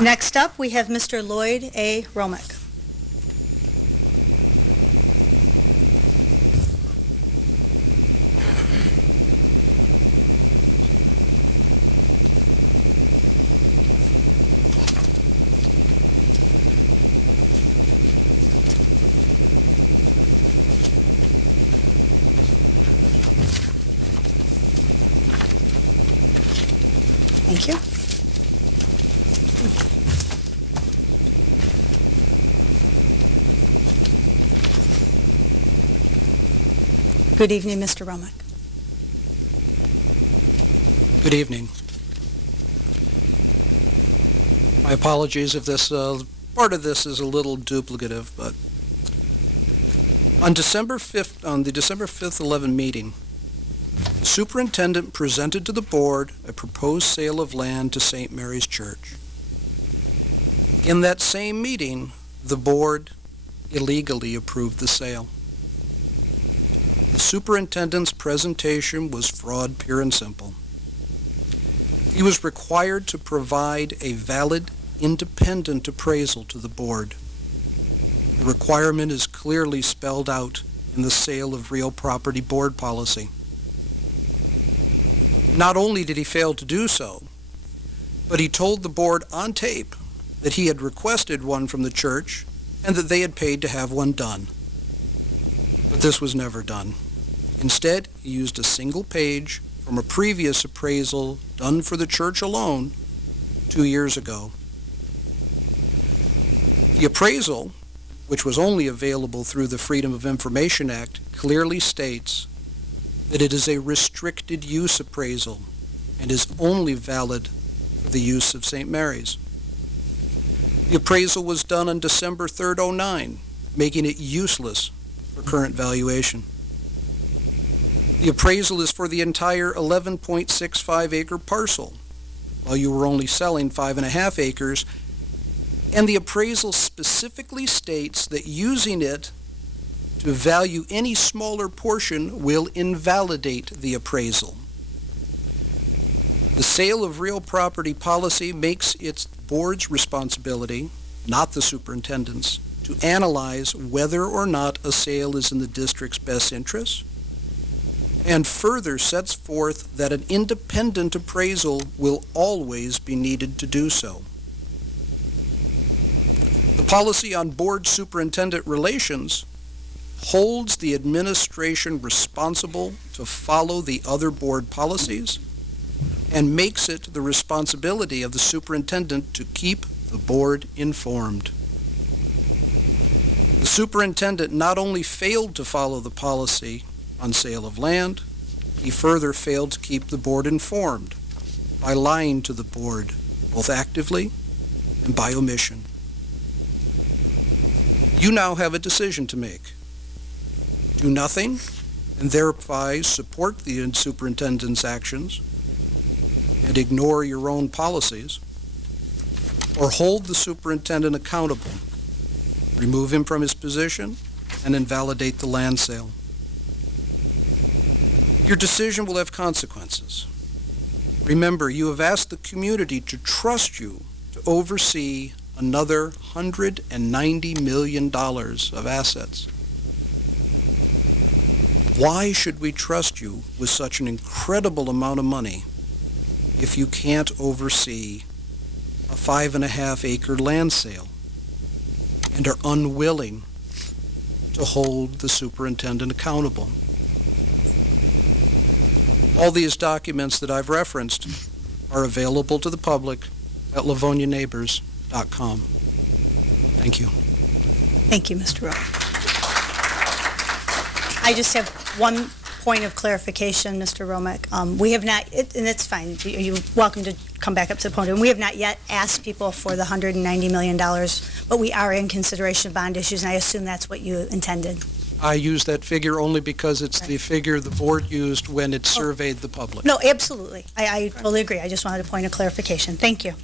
Next up, we have Mr. Loyd A. Romick. Thank you. Good evening, Mr. Romick. Good evening. My apologies if this part of this is a little duplicative, but on the December 5th 11 meeting, the superintendent presented to the board a proposed sale of land to St. Mary's Church. In that same meeting, the board illegally approved the sale. The superintendent's presentation was fraud, pure and simple. He was required to provide a valid, independent appraisal to the board. The requirement is clearly spelled out in the Sale of Real Property Board policy. Not only did he fail to do so, but he told the board on tape that he had requested one from the church and that they had paid to have one done. But this was never done. Instead, he used a single page from a previous appraisal done for the church alone 2 years ago. The appraisal, which was only available through the Freedom of Information Act, clearly states that it is a restricted use appraisal and is only valid for the use of St. Mary's. The appraisal was done on December 3rd, 2009, making it useless for current valuation. The appraisal is for the entire 11.65 acre parcel, while you were only selling 5.5 acres, and the appraisal specifically states that using it to value any smaller portion will invalidate the appraisal. The Sale of Real Property policy makes its board's responsibility, not the superintendent's, to analyze whether or not a sale is in the district's best interest, and further sets forth that an independent appraisal will always be needed to do so. The policy on board superintendent relations holds the administration responsible to follow the other board policies and makes it the responsibility of the superintendent to keep the board informed. The superintendent not only failed to follow the policy on sale of land, he further failed to keep the board informed by lying to the board, both actively and by omission. You now have a decision to make. Do nothing and thereby support the superintendent's actions and ignore your own policies, or hold the superintendent accountable, remove him from his position, and invalidate the land sale. Your decision will have consequences. Remember, you have asked the community to trust you to oversee another $190 million of assets. Why should we trust you with such an incredible amount of money if you can't oversee a 5.5 acre land sale and are unwilling to hold the superintendent accountable? All these documents that I've referenced are available to the public at livonianeighbors.com. Thank you. Thank you, Mr. Rowe. I just have one point of clarification, Mr. Romick. We have not, and it's fine, you're welcome to come back up to the podium. We have not yet asked people for the $190 million, but we are in consideration of bond issues, and I assume that's what you intended. I use that figure only because it's the figure the board used when it surveyed the public. No, absolutely. I totally agree. I just wanted a point of clarification. Thank you.